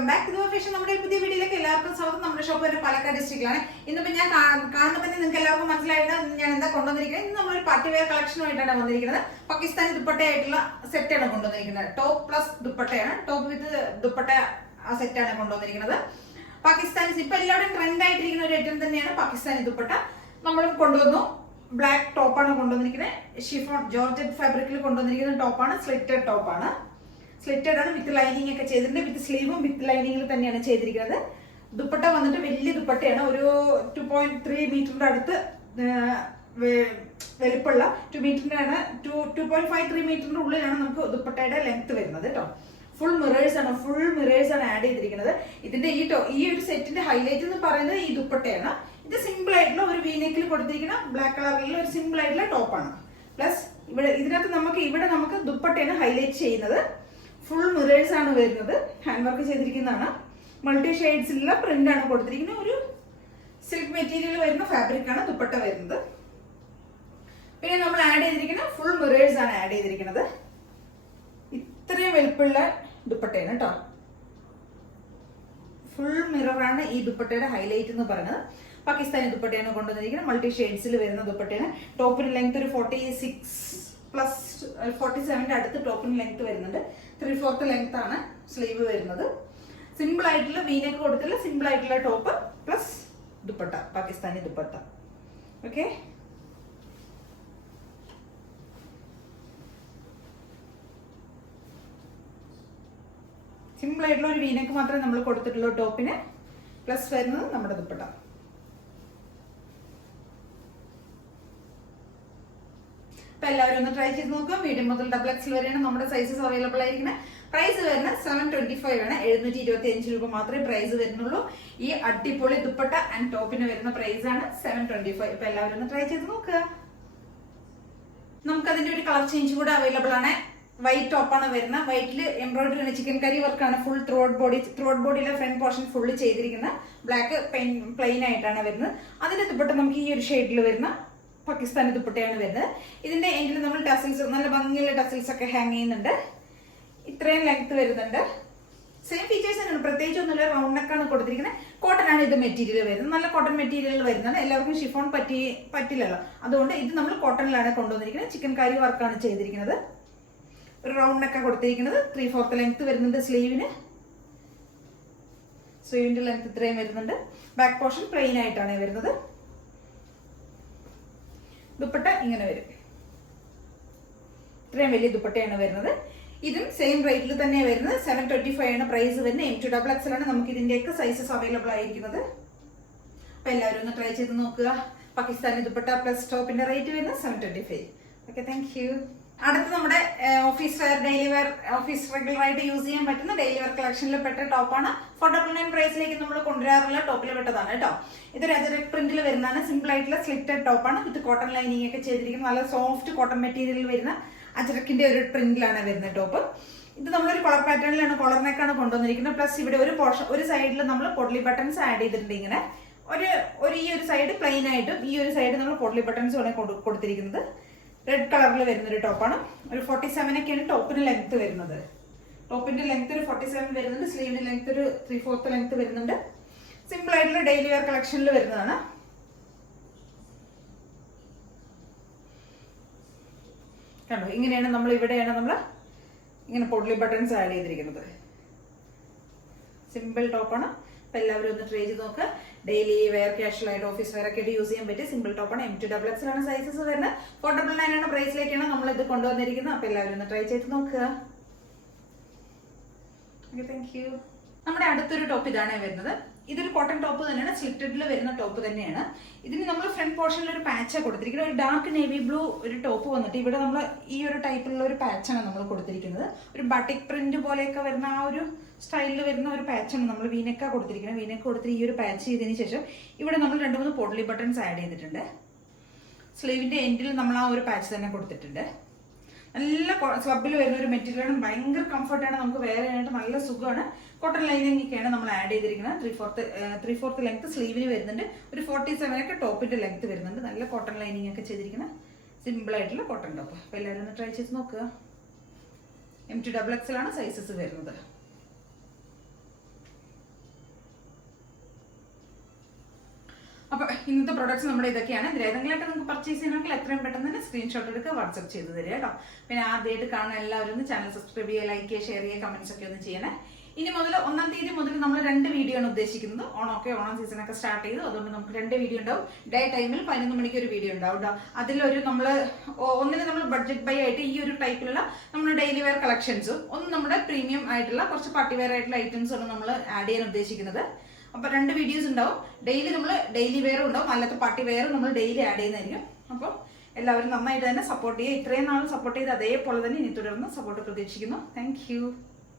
Welcome back to fashion. നമ്മുടെ പുതിയ വീഡിയോയിലേക്ക് എല്ലാവർക്കും സ്വാഗതം. നമ്മുടെ ഷോപ്പ് വരുന്നത് പാലക്കാട് ഡിസ്ട്രിക്റ്റിലാണ്. ഇന്നിപ്പോൾ ഞാൻ കാണുമ്പോൾ തന്നെ നിങ്ങൾക്ക് എല്ലാവർക്കും മനസ്സിലായിട്ട് ഞാൻ എന്താ കൊണ്ടുവന്നിരിക്കുന്നത്. ഇന്ന് നമ്മളൊരു പാർട്ടി വെയർ കളക്ഷനുമായിട്ടാണ് വന്നിരിക്കുന്നത്. പാകിസ്ഥാനി ദുപ്പട്ടയായിട്ടുള്ള സെറ്റാണ് കൊണ്ടുവന്നിരിക്കുന്നത്. ടോപ്പ് പ്ലസ് ദുപ്പട്ടയാണ്, ടോപ്പ് വിത്ത് ദുപ്പട്ട ആ സെറ്റാണ് കൊണ്ടുവന്നിരിക്കുന്നത്. പാകിസ്ഥാനി ഇപ്പൊ എല്ലാവരും ട്രെൻഡ് ആയിട്ടിരിക്കുന്ന ഒരു ഐറ്റം തന്നെയാണ് പാകിസ്ഥാനി ദുപ്പട്ട. നമ്മളും കൊണ്ടുവന്നു. ബ്ലാക്ക് ടോപ്പാണ് കൊണ്ടുവന്നിരിക്കുന്നത്. ഷിഫോൺ ജോർജറ്റ് ഫാബ്രിക്കിൽ കൊണ്ടുവന്നിരിക്കുന്ന ടോപ്പാണ്. സ്ലിറ്റഡ് ടോപ്പാണ്. സ്ലിറ്റഡ് ആണ്, വിത്ത് ലൈനിങ് ഒക്കെ ചെയ്തിട്ടുണ്ട്. വിത്ത് സ്ലീവും വിത്ത് ലൈനിങ്ങിൽ തന്നെയാണ് ചെയ്തിരിക്കുന്നത്. ദുപ്പട്ട വന്നിട്ട് വലിയ ദുപ്പട്ടയാണ്. ഒരു 2.3 മീറ്ററിന്റെ അടുത്ത് വലിപ്പമുള്ള 2 മീറ്ററിന്റെ 2.53 മീറ്ററിന്റെ ഉള്ളിലാണ് നമുക്ക് ദുപ്പട്ടയുടെ ലെങ്ത് വരുന്നത് കേട്ടോ. ഫുൾ മിറേഴ്സ് ആണ് ആഡ് ചെയ്തിരിക്കുന്നത്. ഇതിന്റെ ഈ ഒരു സെറ്റിന്റെ ഹൈലൈറ്റ് എന്ന് പറയുന്നത് ഈ ദുപ്പട്ടയാണ്. ഇത് സിമ്പിൾ ആയിട്ടുള്ള ഒരു വീനെക്കിൽ കൊടുത്തിരിക്കുന്ന ബ്ലാക്ക് കളറിലുള്ള ഒരു സിമ്പിൾ ആയിട്ടുള്ള ടോപ്പാണ്. പ്ലസ് ഇതിനകത്ത് നമുക്ക് ദുപ്പട്ടയാണ് ഹൈലൈറ്റ് ചെയ്യുന്നത്. ഫുൾ മിറേഴ്സ് ആണ് വരുന്നത്. ഹാൻഡ് വർക്ക് ചെയ്തിരിക്കുന്നതാണ്. മൾട്ടി ഷെയ്ഡ്സിലുള്ള പ്രിന്റ് ആണ് കൊടുത്തിരിക്കുന്നത്. ഒരു സിൽക്ക് മെറ്റീരിയൽ വരുന്ന ഫാബ്രിക് ആണ് ദുപ്പട്ട വരുന്നത്. പിന്നെ നമ്മൾ ആഡ് ചെയ്തിരിക്കുന്ന ഫുൾ മിറേഴ്സ് ആണ് ആഡ് ചെയ്തിരിക്കുന്നത്. ഇത്രയും വലുപ്പമുള്ള ദുപ്പട്ടയാണ് കേട്ടോ. ഫുൾ മിററാണ് ഈ ദുപ്പട്ടയുടെ ഹൈലൈറ്റ് എന്ന് പറയുന്നത്. പാകിസ്ഥാനി ദുപ്പട്ടയാണ് കൊണ്ടുവന്നിരിക്കുന്നത്. മൾട്ടി ഷെയ്ഡ്സിൽ വരുന്ന ദുപ്പട്ടയാണ്. ടോപ്പിന് ലെങ്ത് ഒരു 47 അടുത്ത് ടോപ്പിന് ലെങ്ത് വരുന്നുണ്ട്. 3/4 ലെങ്ത് ആണ് സ്ലീവ് വരുന്നത്. സിമ്പിൾ ആയിട്ടുള്ള വീനക്ക് കൊടുത്തുള്ള സിമ്പിൾ ആയിട്ടുള്ള top plus dupatta, Pakistani dupatta. Okay, simple ആയിട്ടുള്ള ഒരു വീനക്ക് മാത്രമേ നമ്മൾ കൊടുത്തിട്ടുള്ളൂ ടോപ്പിന്. പ്ലസ് വരുന്നത് നമ്മുടെ ദുപ്പട്ട. അപ്പൊ എല്ലാവരും ഒന്ന് ട്രൈ ചെയ്ത് നോക്കുക. മീഡിയം മുതൽ XXL വരെയാണ് നമ്മുടെ സൈസസ് അവൈലബിൾ ആയിരിക്കുന്നത്. പ്രൈസ് വരുന്നത് 725 ആണ്. 725 രൂപ മാത്രമേ പ്രൈസ് വരുന്നുള്ളൂ. ഈ അടിപൊളി ദുപ്പട്ട ആൻഡ് ടോപ്പിന് വരുന്ന പ്രൈസ് ആണ് 725. അപ്പൊ എല്ലാവരും ഒന്ന് ട്രൈ ചെയ്ത് നോക്കുക. നമുക്ക് അതിന്റെ ഒരു കളർ ചേഞ്ച് കൂടെ അവൈലബിൾ ആണ്. വൈറ്റ് ടോപ്പാണ് വരുന്നത്. വൈറ്റിൽ എംബ്രോയിഡറി ആണ്, ചിക്കൻ കറി വർക്കാണ്. ഫുൾ ത്രോട്ട് ബോഡിയിലെ ഫ്രണ്ട് പോർഷൻ ഫുള്ള് ചെയ്തിരിക്കുന്ന ബ്ലാക്ക് പ്ലെയിൻ ആയിട്ടാണ് വരുന്നത്. അതിന്റെ ദുപ്പട്ട നമുക്ക് ഈ ഒരു ഷെയ്ഡിൽ വരുന്ന പാകിസ്ഥാനി ദുപ്പട്ടയാണ് വരുന്നത്. ഇതിന്റെ എൻഡിൽ നമ്മൾ ടസിൽസ്, നല്ല ഭംഗിയുള്ള ടസിൽസ് ഒക്കെ ഹാങ് ചെയ്യുന്നുണ്ട്. ഇത്രയും ലെങ്ത് വരുന്നുണ്ട്. സെയിം ഫീച്ചേഴ്സ് തന്നെയാണ്, പ്രത്യേകിച്ച് ഒന്നുമില്ല. റൗണ്ട് നെക്കാണ് കൊടുത്തിരിക്കുന്നത്. കോട്ടൺ ആണ് ഇത് മെറ്റീരിയൽ വരുന്നത്. നല്ല കോട്ടൺ മെറ്റീരിയൽ വരുന്നത്. എല്ലാവർക്കും ഷിഫോൺ പറ്റില്ലല്ലോ. അതുകൊണ്ട് ഇത് നമ്മൾ കോട്ടണിലാണ് കൊണ്ടുവന്നിരിക്കുന്നത്. ചിക്കൻ കറി വർക്കാണ് ചെയ്തിരിക്കുന്നത്. ഒരു റൗണ്ട് നെക്കാണ് കൊടുത്തിരിക്കുന്നത്. 3/4 ലെങ്ത് വരുന്നുണ്ട് സ്ലീവിന്. സ്ലീവിന്റെ ലെങ്ത് ഇത്രയും വരുന്നുണ്ട്. ബാക്ക് പോർഷൻ പ്ലെയിൻ ആയിട്ടാണ് വരുന്നത്. ദുപ്പട്ട ഇങ്ങനെ വരും. ഇത്രയും വലിയ ദുപ്പട്ടയാണ് വരുന്നത്. ഇതും സെയിം റേറ്റിൽ തന്നെയാണ് വരുന്നത്. 725 ആണ് പ്രൈസ് വരുന്നത്. M2XXL ആണ് നമുക്ക് ഇതിന്റെയൊക്കെ സൈസസ് അവൈലബിൾ ആയിരിക്കുന്നത്. അപ്പൊ എല്ലാവരും ഒന്ന് ട്രൈ ചെയ്ത് നോക്കുക. പാകിസ്ഥാനി ദുപ്പട്ട പ്ലസ് ടോപ്പിന്റെ റേറ്റ് വരുന്നത് 725. Okay, thank you. അടുത്ത് നമ്മുടെ office wear, daily wear, office regular ആയിട്ട് യൂസ് ചെയ്യാൻ പറ്റുന്ന ഡെയിലി വെയർ കളക്ഷനിൽ പെട്ട ടോപ്പാണ്. 499 പ്രൈസിലേക്ക് നമ്മൾ കൊണ്ടുവരാറുള്ള ടോപ്പിൽ പെട്ടതാണ് കേട്ടോ. ഇതൊരു അജറക് പ്രിന്റിൽ വരുന്നതാണ്. സിമ്പിൾ ആയിട്ടുള്ള സ്ലിറ്റഡ് ടോപ്പാണ്. വിത്ത് കോട്ടൺ ലൈനിങ് ഒക്കെ ചെയ്തിരിക്കുന്ന നല്ല സോഫ്റ്റ് കോട്ടൺ മെറ്റീരിയൽ വരുന്ന അജറക്കിന്റെ ഒരു പ്രിന്റിലാണ് വരുന്ന ടോപ്പ്. ഇത് നമ്മളൊരു കളർ പാറ്റേണിലാണ്, കളർ നെക്കാണ് കൊണ്ടുവന്നിരിക്കുന്നത്. പ്ലസ് ഇവിടെ ഒരു പോർഷൻ, ഒരു സൈഡിൽ നമ്മൾ പൊഡ്ലി ബട്ടൺസ് ആഡ് ചെയ്തിട്ടുണ്ട്. ഇങ്ങനെ ഈ ഒരു സൈഡ് പ്ലെയിൻ ആയിട്ടും ഈ ഒരു സൈഡ് നമ്മൾ പൊഡ്ലി ബട്ടൺസ് ആണ് കൊടുത്തിരിക്കുന്നത്. റെഡ് കളറിൽ വരുന്നൊരു ടോപ്പാണ്. ഒരു 47 ഒക്കെയാണ് ടോപ്പിന് ലെങ്ത് വരുന്നത്. ടോപ്പിന്റെ ലെങ്ത് ഒരു 47 വരുന്നുണ്ട്. സ്ലീവിന്റെ ലെങ്ത് ഒരു 3/4 ലെങ്ത് വരുന്നുണ്ട്. സിമ്പിൾ ആയിട്ടുള്ള ഡെയിലി വെയർ കളക്ഷനിൽ വരുന്നതാണ്. കണ്ടോ, ഇങ്ങനെയാണ് നമ്മൾ ഇങ്ങനെ പൊഡ്ലി ബട്ടൺസ് ആഡ് ചെയ്തിരിക്കുന്നത്. സിമ്പിൾ ടോപ്പാണ്. അപ്പൊ എല്ലാവരും ഒന്ന് ട്രൈ ചെയ്ത് നോക്കുക. ഡെയിലി വെയർ, കാഷ്വൽ ആയിട്ട് ഓഫീസ് വെയർ ഒക്കെ യൂസ് ചെയ്യാൻ പറ്റിയ സിമ്പിൾ ടോപ്പാണ്. M2XXL ആണ് സൈസസ് വരുന്നത്. 499 ആണ് പ്രൈസിലേക്കാണ് നമ്മൾ ഇത് കൊണ്ടുവന്നിരിക്കുന്നത്. അപ്പൊ എല്ലാവരും ഒന്ന് ട്രൈ ചെയ്ത് നോക്കുക. Okay, thank U. നമ്മുടെ അടുത്തൊരു ടോപ്പ് ഇതാണ് വരുന്നത്. ഇതൊരു കോട്ടൺ ടോപ്പ് തന്നെയാണ്. സ്ലിറ്റഡിൽ വരുന്ന ടോപ്പ് തന്നെയാണ്. ഇതിന് നമ്മൾ ഫ്രണ്ട് പോർഷനിൽ ഒരു പാച്ചാണ് കൊടുത്തിരിക്കുന്നത്. ഒരു ഡാർക്ക് നേവി ബ്ലൂ ഒരു ടോപ്പ് വന്നിട്ട് ഇവിടെ നമ്മൾ ഈ ഒരു ടൈപ്പിലുള്ള ഒരു പാച്ചാണ് നമ്മൾ കൊടുത്തിരിക്കുന്നത്. ഒരു ബട്ടിക് പ്രിന്റ് പോലെയൊക്കെ വരുന്ന ആ ഒരു സ്റ്റൈലിൽ വരുന്ന ഒരു പാച്ചാണ് നമ്മൾ വീനക്ക കൊടുത്തിരിക്കുന്നത്. വീനക്ക കൊടുത്തിട്ട് ഈ ഒരു പാച്ച് ചെയ്തതിന് ശേഷം ഇവിടെ നമ്മൾ 2-3 പൊഡ്ലി ബട്ടൺസ് ആഡ് ചെയ്തിട്ടുണ്ട്. സ്ലീവിന്റെ എൻഡിൽ നമ്മൾ ആ ഒരു പാച്ച് തന്നെ കൊടുത്തിട്ടുണ്ട്. നല്ല സ്ലബിൽ വരുന്ന ഒരു മെറ്റീരിയലാണ്. ഭയങ്കര കംഫർട്ടാണ്. നമുക്ക് വെയർ ചെയ്യാനായിട്ട് നല്ല സുഖമാണ്. കോട്ടൺ ലൈനിങ് ഒക്കെയാണ് നമ്മൾ ആഡ് ചെയ്തിരിക്കുന്നത്. 3/4 ലെങ്ത് സ്ലീവിന് വരുന്നുണ്ട്. ഒരു 47 ഒക്കെ ടോപ്പിന്റെ ലെങ്ത് വരുന്നുണ്ട്. നല്ല കോട്ടൺ ലൈനിങ് ഒക്കെ ചെയ്തിരിക്കുന്ന സിമ്പിൾ ആയിട്ടുള്ള കോട്ടൺ ടോപ്പ്. അപ്പൊ എല്ലാവരും ഒന്ന് ട്രൈ ചെയ്ത് നോക്കുക. M2XXL ആണ് സൈസസ് വരുന്നത്. അപ്പോൾ ഇന്നത്തെ പ്രോഡക്ട്സ് നമ്മുടെ ഇതൊക്കെയാണ്. ഇതിൽ ഏതെങ്കിലുമായിട്ട് നിങ്ങൾക്ക് പർച്ചേസ് ചെയ്യണമെങ്കിൽ എത്രയും പെട്ടെന്ന് തന്നെ സ്ക്രീൻഷോട്ട് എടുക്കുക, വാട്സ്ആപ്പ് ചെയ്ത് തരിക കേട്ടോ. പിന്നെ ആദ്യമായിട്ട് കാണുന്ന എല്ലാവരും ഒന്ന് ചാനൽ സബ്സ്ക്രൈബ് ചെയ്യുക, ലൈക്ക് ചെയ്യുക, ഷെയർ ചെയ്യുക, കമന്റ്സ് ഒക്കെ ഒന്ന് ചെയ്യണേ. ഇനി മുതൽ 1-ാം തീയതി മുതൽ നമ്മൾ 2 വീഡിയോ ആണ് ഉദ്ദേശിക്കുന്നത്. ഓണം സീസണൊക്കെ സ്റ്റാർട്ട് ചെയ്തു, അതുകൊണ്ട് നമുക്ക് 2 വീഡിയോ ഉണ്ടാവും. ഡേ ടൈമിൽ 11 മണിക്ക് ഒരു വീഡിയോ ഉണ്ടാവും കേട്ടോ. അതിലൊരു ഒന്നിന് നമ്മൾ ബഡ്ജറ്റ് ബൈ ആയിട്ട് ഈ ഒരു ടൈപ്പിലുള്ള നമ്മുടെ ഡെയിലി വെയർ കളക്ഷൻസും ഒന്ന് നമ്മുടെ പ്രീമിയം ആയിട്ടുള്ള കുറച്ച് പാർട്ടി വെയർ ആയിട്ടുള്ള ഐറ്റംസ് ആണ് നമ്മൾ ആഡ് ചെയ്യാൻ ഉദ്ദേശിക്കുന്നത്. അപ്പോൾ 2 വീഡിയോസ് ഉണ്ടാവും. ഡെയിലി നമ്മൾ ഡെയിലി വെയറും ഉണ്ടാവും, അല്ലാത്ത പാർട്ടി വെയറും നമ്മൾ ഡെയിലി ആഡ് ചെയ്യുന്നതായിരിക്കും. അപ്പോൾ എല്ലാവരും നന്നായിട്ട് തന്നെ സപ്പോർട്ട് ചെയ്യുക. ഇത്രയും നാൾ സപ്പോർട്ട് ചെയ്ത് അതേപോലെ തന്നെ ഇനി തുടർന്ന് സപ്പോർട്ട് പ്രതീക്ഷിക്കുന്നു. താങ്ക്